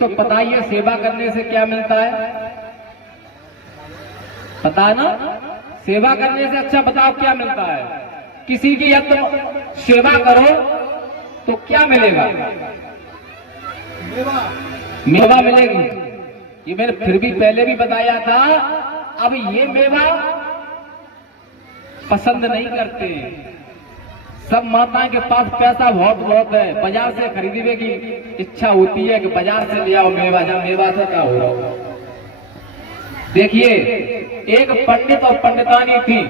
तो बताइए सेवा करने से क्या मिलता है? पता है ना? सेवा करने से अच्छा बताओ क्या मिलता है? किसी की यद सेवा करो तो क्या मिलेगा? मेवा मिलेगी। ये मैंने फिर भी पहले भी बताया था। अब ये मेवा पसंद नहीं करते। सब माताएं के पास पैसा बहुत बहुत है, बाजार से खरीदने की इच्छा होती है कि बाजार से ले आओ मेवा। जब मेवा से क्या हो? देखिए, एक पंडित और पंडितानी थी,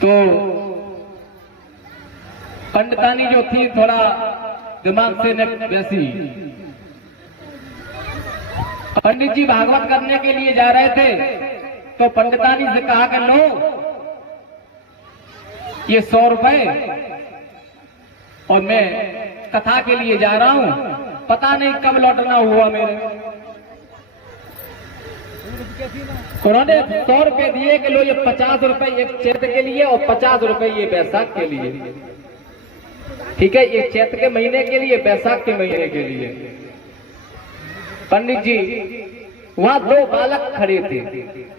तो पंडितानी जो थी थोड़ा दिमाग से न वैसी। पंडित जी भागवत करने के लिए जा रहे थे, तो पंडितानी से कहा कि लो ये 100 रुपए, और मैं कथा के लिए जा रहा हूं, पता नहीं कब लौटना हुआ मेरे। उन्होंने 100 रुपए दिए कि लो ये 50 रुपए एक चैत के लिए और 50 रुपए ये बैसाख के लिए। ठीक है, ये चैत के महीने के लिए, बैसाख के महीने के लिए। पंडित जी वहां 2 बालक खड़े थे,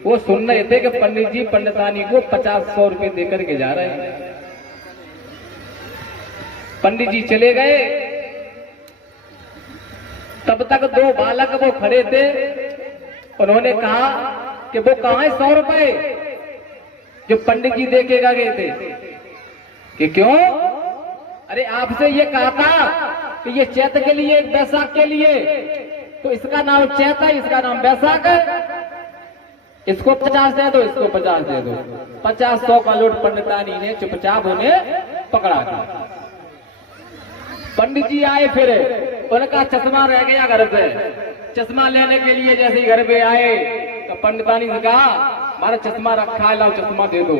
वो सुन रहे थे कि पंडित जी पंडितानी को 50-100 रुपए देकर के जा रहे हैं। पंडित जी चले गए, तब तक 2 बालक वो खड़े थे। उन्होंने कहा कि वो कहां है 100 रुपए जो पंडित जी देके गए थे? कि क्यों? अरे आपसे ये कहा था कि ये चैत के लिए, एक बैसाख के लिए, तो इसका नाम चैत है, इसका नाम बैसाख है। इसको 50 दे दो, इसको 50 दे दो। 50-100 का नोट पंडितानी ने चुपचाप उन्हें पकड़ा था। पंडित जी आए, फिर उनका चश्मा रह गया घर पे। चश्मा लेने के लिए जैसे ही घर पे आए तो पंडितानी से कहा हमारा चश्मा रखा है, लाओ चश्मा दे दो।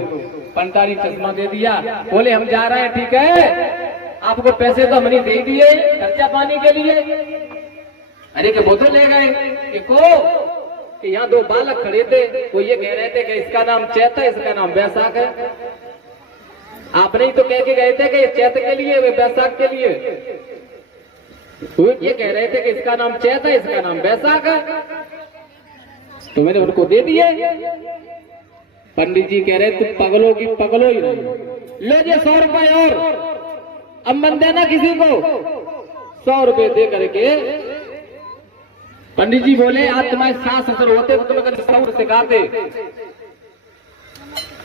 पंडितानी चश्मा दे दिया। बोले हम जा रहे हैं, ठीक है, आपको पैसे तो हमने दे दिए खर्चा पानी के लिए। अरे कि वो तो ले गए कि यहाँ 2 बालक खड़े थे, वो ये कह रहे थे कि इसका नाम चैत है, इसका नाम बैसाख है। आपने ही तो कह के गए थे कि ये चैत के लिए, वे बैसाख के लिए। तो ये कह रहे थे कि इसका नाम चैत है, इसका नाम बैसाख है, तो मैंने उनको दे दिए। पंडित जी कह रहे तुम पगलों की पगलो ही रही। ले जे 100 रुपए और अब मन देना किसी को। 100 रुपए दे करके पंडित जी बोले आज तुम्हारे सास ससुर होते तो तुम्हें कभी सौर सिखाते।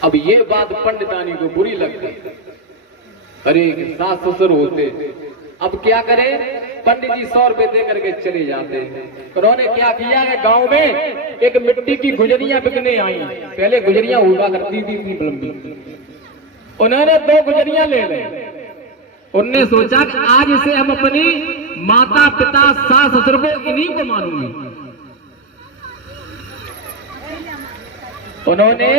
अब ये बात पंडितानी को बुरी लग गई। अरे सास ससुर होते, अब क्या करें? पंडित जी 100 रुपए दे करके चले जाते हैं। उन्होंने क्या किया है, गांव में एक मिट्टी की गुजरियां बिकने आई। पहले गुजरियां हुआ करती थी लंबी। उन्होंने 2 गुजरियां ले ली। उनने सोचा कि आज से हम अपनी माता पिता सास ससुर को इन्हीं को मानूंगी। उन्होंने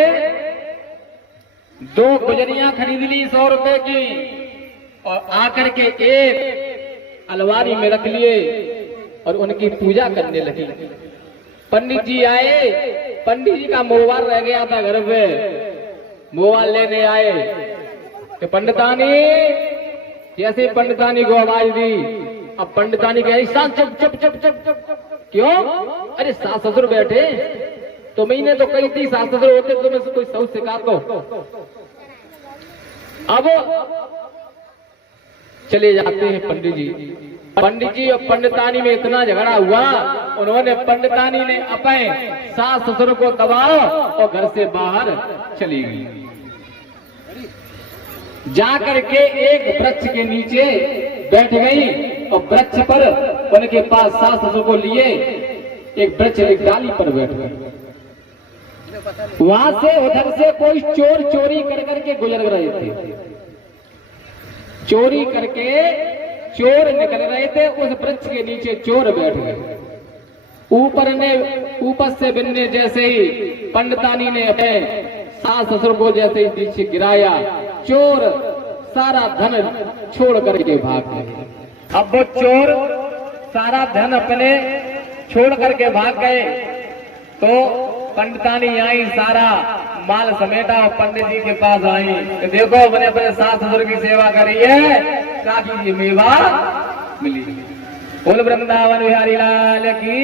2 गुजरियां खरीद ली 100 रुपए की, और आकर के एक अलमारी में रख लिए और उनकी पूजा करने लगी। पंडित जी आए, पंडित जी का मोबाइल रह गया था घर पे। मोबाइल लेने आए कि पंडितानी, जैसे पंडितानी को आवाज दी, अब पंडितानी कह रही सास चुप चुप चुप चुप चुप। क्यों? अरे सास ससुर बैठे, तो मैंने तो कही थी सास ससुर होते तो तुम्हें कोई सौ सिखा दो। अब चले जाते हैं पंडित जी। पंडित जी और पंडितानी में इतना झगड़ा हुआ, उन्होंने पंडितानी ने अपने सास ससुर को दबाओ और घर से बाहर चली गई। जाकर के एक वृक्ष के नीचे बैठ गई और वृक्ष पर उनके पास सास ससुर को लिए एक वृक्ष, एक डाली पर बैठ गए। वहां से उधर से कोई चोर चोरी कर करके गुजर रहे थे। चोरी करके चोर निकल रहे थे, उस वृक्ष के नीचे चोर बैठ गए। ऊपर से बिन्ने जैसे ही पंडितानी ने अपने सास ससुर को जैसे ही नीचे गिराया, चोर सारा धन छोड़ करके भाग गए। अब वो चोर सारा धन अपने छोड़ करके भाग गए, तो पंडितानी आई, सारा माल समेटा और पंडित जी के पास आई कि देखो मैंने अपने सास ससुर की सेवा करी है, ताकि ये मेवा मिली। बोल वृंदावन बिहारी लाल की